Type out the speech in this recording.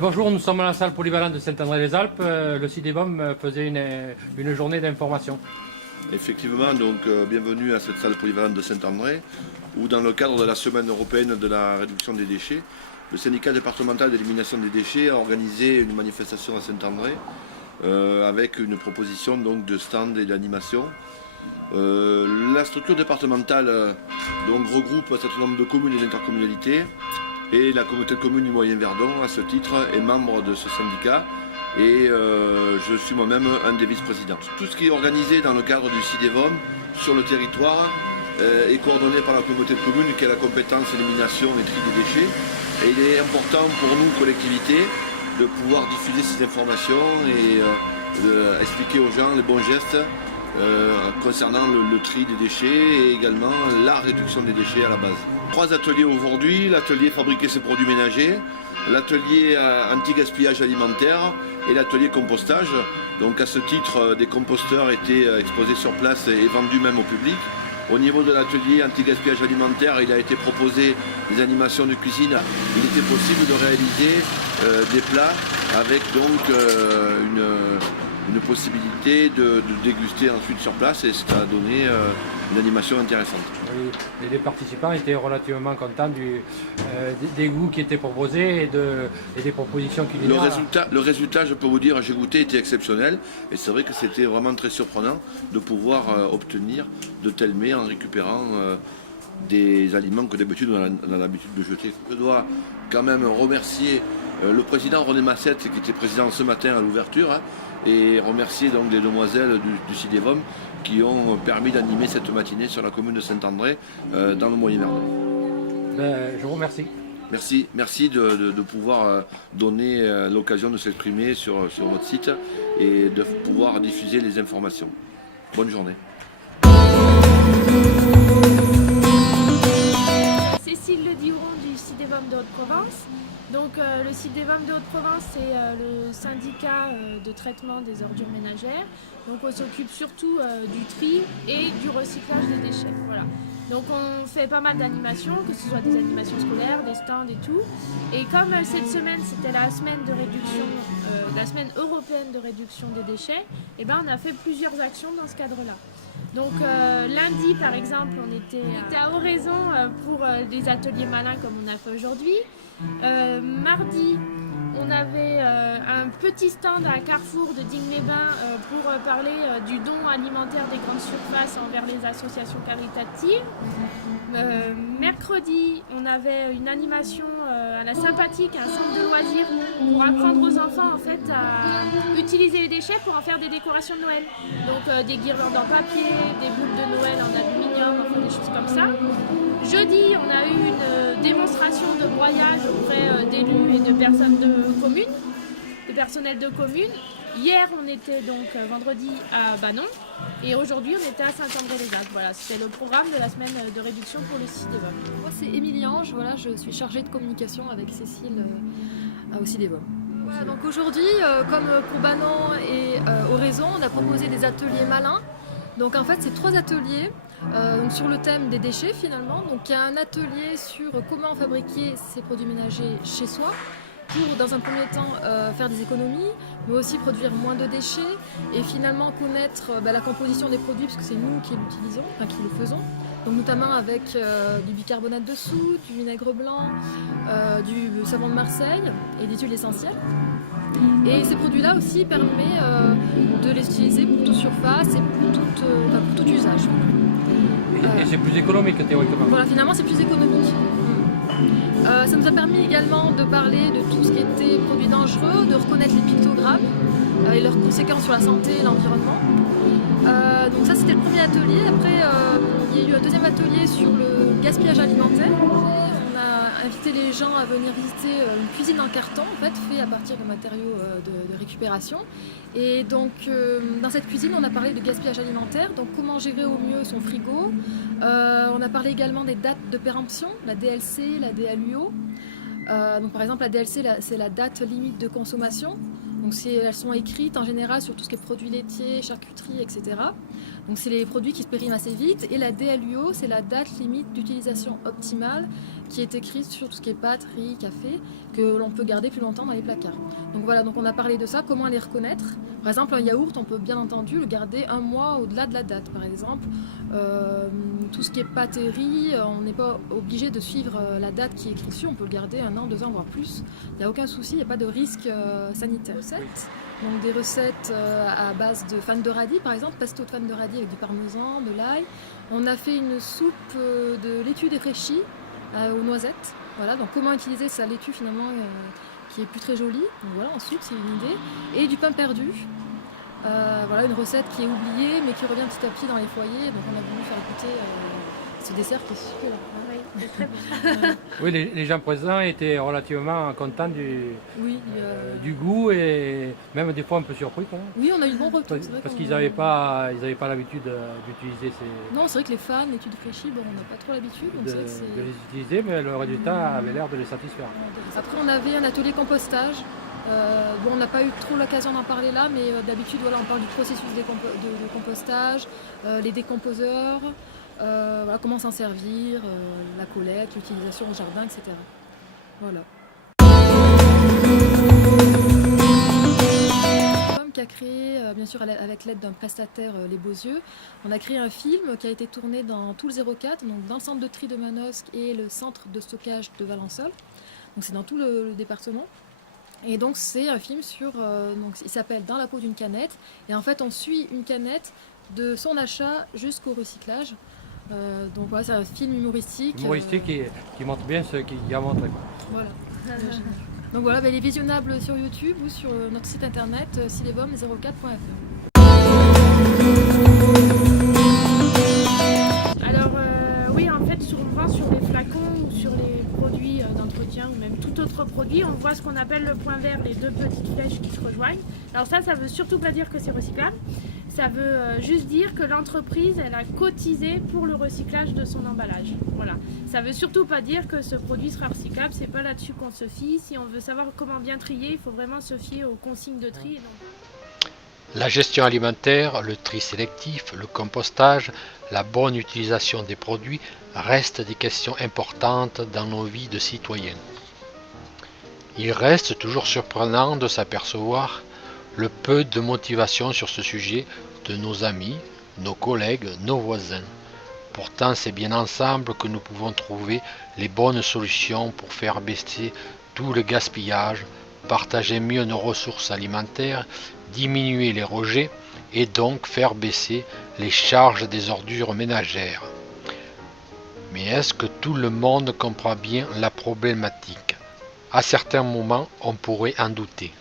Bonjour, nous sommes à la salle polyvalente de Saint-André-les-Alpes. Le CIDEVOM faisait une journée d'information. Effectivement, donc bienvenue à cette salle polyvalente de Saint-André, où dans le cadre de la semaine européenne de la réduction des déchets, le syndicat départemental d'élimination des déchets a organisé une manifestation à Saint-André avec une proposition donc, de stand et d'animation. La structure départementale donc, regroupe un certain nombre de communes et d'intercommunalités, et la communauté de communes du Moyen-Verdon, à ce titre, est membre de ce syndicat. Et je suis moi-même un des vice-présidents. Tout ce qui est organisé dans le cadre du CIDEVOM sur le territoire est coordonné par la communauté de communes qui a la compétence élimination et tri des déchets. Et il est important pour nous, collectivités, de pouvoir diffuser ces informations et expliquer aux gens les bons gestes concernant le tri des déchets et également la réduction des déchets à la base. 3 ateliers aujourd'hui, l'atelier fabriquer ses produits ménagers, l'atelier anti-gaspillage alimentaire et l'atelier compostage. Donc à ce titre, des composteurs étaient exposés sur place et vendus même au public. Au niveau de l'atelier anti-gaspillage alimentaire, il a été proposé des animations de cuisine. Il était possible de réaliser des plats avec donc une possibilité de déguster ensuite sur place, et ça a donné une animation intéressante. Oui, les participants étaient relativement contents des goûts qui étaient proposés et des propositions qu'il y a. Le résultat, je peux vous dire, j'ai goûté, était exceptionnel, et c'est vrai que c'était vraiment très surprenant de pouvoir obtenir de tels mets en récupérant des aliments que d'habitude on a l'habitude de jeter. Je dois quand même remercier le président René Massette, qui était président ce matin à l'ouverture, et remercier donc les demoiselles du CIDEVOM qui ont permis d'animer cette matinée sur la commune de Saint-André dans le Moyen-Verdon. Je vous remercie. Merci de pouvoir donner l'occasion de s'exprimer sur votre site et de pouvoir diffuser les informations. Bonne journée. Cécile Le Diron du CIDEVOM de Haute-Provence. Donc le CIDEVOM de Haute-Provence, c'est le syndicat de traitement des ordures ménagères. Donc on s'occupe surtout du tri et du recyclage des déchets. Voilà. Donc on fait pas mal d'animations, que ce soit des animations scolaires, des stands et tout. Et comme cette semaine c'était la semaine de réduction, la semaine européenne de réduction des déchets, et ben on a fait plusieurs actions dans ce cadre-là. Donc lundi par exemple on était à Oraison pour des ateliers malins comme on a fait aujourd'hui. Mardi on avait un petit stand à Carrefour de Digne-les-Bains pour parler du don alimentaire des grandes surfaces envers les associations caritatives. Mercredi, on avait une animation à la Sympathique, un centre de loisirs, pour apprendre aux enfants en fait à utiliser les déchets pour en faire des décorations de Noël. Donc des guirlandes en papier, des boules de Noël en aluminium, enfin des choses comme ça. Jeudi, on a eu une démonstration de broyage auprès d'élus et de personnes de communes, de personnel de communes. Hier, on était donc vendredi à Banon et aujourd'hui, on était à Saint-André-les-Alpes. Voilà, c'était le programme de la semaine de réduction pour le CIDEVOM. Moi, c'est Émilie Ange, voilà, je suis chargée de communication avec Cécile au CIDEVOM. Voilà, donc aujourd'hui, comme pour Banon et Oraison, on a proposé des ateliers malins. Donc en fait, c'est 3 ateliers donc sur le thème des déchets finalement. Donc il y a un atelier sur comment fabriquer ses produits ménagers chez soi pour, dans un premier temps, faire des économies, mais aussi produire moins de déchets et finalement connaître la composition des produits, parce que c'est nous qui l'utilisons, enfin qui le faisons. Donc notamment avec du bicarbonate de soude, du vinaigre blanc, du savon de Marseille et des huiles essentielles. Et ces produits-là aussi permettent de les utiliser pour toute surface et pour tout usage. Et c'est plus économique théoriquement. Voilà, finalement c'est plus économique. Ça nous a permis également de parler de tout ce qui était produits dangereux, de reconnaître les pictogrammes et leurs conséquences sur la santé et l'environnement. Donc ça c'était le premier atelier. Après il y a eu un deuxième atelier sur le gaspillage alimentaire. On a invité les gens à venir visiter une cuisine en carton en fait, fait à partir de matériaux de récupération. Et donc dans cette cuisine on a parlé de gaspillage alimentaire, donc comment gérer au mieux son frigo. On a parlé également des dates de péremption, la DLC, la DLUO. Donc par exemple la DLC c'est la date limite de consommation. Donc elles sont écrites en général sur tout ce qui est produits laitiers, charcuterie, etc. Donc c'est les produits qui se périment assez vite. Et la DLUO, c'est la date limite d'utilisation optimale qui est écrite sur tout ce qui est pâtes, riz, café, que l'on peut garder plus longtemps dans les placards. Donc voilà, donc on a parlé de ça, comment les reconnaître. Par exemple, un yaourt, on peut bien entendu le garder 1 mois au-delà de la date, par exemple. Tout ce qui est pâtes et riz, on n'est pas obligé de suivre la date qui est écrite dessus, on peut le garder 1 an, 2 ans, voire plus. Il n'y a aucun souci, il n'y a pas de risque sanitaire. Donc des recettes à base de fan de radis, par exemple, pesto de fan de radis avec du parmesan, de l'ail. On a fait une soupe de laitue défraîchie aux noisettes. Voilà, donc comment utiliser sa laitue finalement qui est plus très jolie. Donc voilà, en soupe, c'est une idée. Et du pain perdu. Voilà, une recette qui est oubliée mais qui revient petit à petit dans les foyers. Donc on a voulu faire goûter ce dessert qui est succulent. Oui, c'est très bon. Oui, les gens présents étaient relativement contents Oui, du goût et même des fois un peu surpris quand même. oui, on a eu de bons retours. c'est vrai Parce qu'on- qu'ils n'avaient pas l'habitude d'utiliser Non, c'est vrai que les fans, l'étude fraîchie, bon, on n'a pas trop l'habitude. Donc c'est vrai que c'est- de les utiliser, mais le résultat avait l'air de les satisfaire. Après, on avait un atelier compostage. Bon, on n'a pas eu trop l'occasion d'en parler là, mais d'habitude, voilà, on parle du processus de compostage, les décomposeurs, voilà, comment s'en servir, la collecte, l'utilisation au jardin, etc. Voilà. Qui a créé, bien sûr avec l'aide d'un prestataire, Les Beaux Yeux, on a créé un film qui a été tourné dans tout le 04, donc dans le centre de tri de Manosque et le centre de stockage de Valençol. Donc c'est dans tout le département. Et donc c'est un film donc il s'appelle Dans la peau d'une canette. Et en fait on suit une canette de son achat jusqu'au recyclage. Donc voilà, c'est un film humoristique. Qui montre bien ce qu'il y a montré. Voilà. Donc voilà, il est visionnable sur YouTube ou sur notre site internet sidebom04.fr. Alors oui, en fait, on vend sur les flacons ou sur les produits d'entretien ou même tout autre produit, on voit ce qu'on appelle le point vert, les 2 petites flèches qui se rejoignent. Alors ça veut surtout pas dire que c'est recyclable. Ça veut juste dire que l'entreprise, elle a cotisé pour le recyclage de son emballage. Voilà. Ça veut surtout pas dire que ce produit sera recyclable. C'est pas là-dessus qu'on se fie. Si on veut savoir comment bien trier, il faut vraiment se fier aux consignes de tri. La gestion alimentaire, le tri sélectif, le compostage, la bonne utilisation des produits restent des questions importantes dans nos vies de citoyens. Il reste toujours surprenant de s'apercevoir le peu de motivation sur ce sujet de nos amis, nos collègues, nos voisins. Pourtant, c'est bien ensemble que nous pouvons trouver les bonnes solutions pour faire baisser tout le gaspillage, partager mieux nos ressources alimentaires, diminuer les rejets et donc faire baisser les charges des ordures ménagères. Mais est-ce que tout le monde comprend bien la problématique ? À certains moments, on pourrait en douter.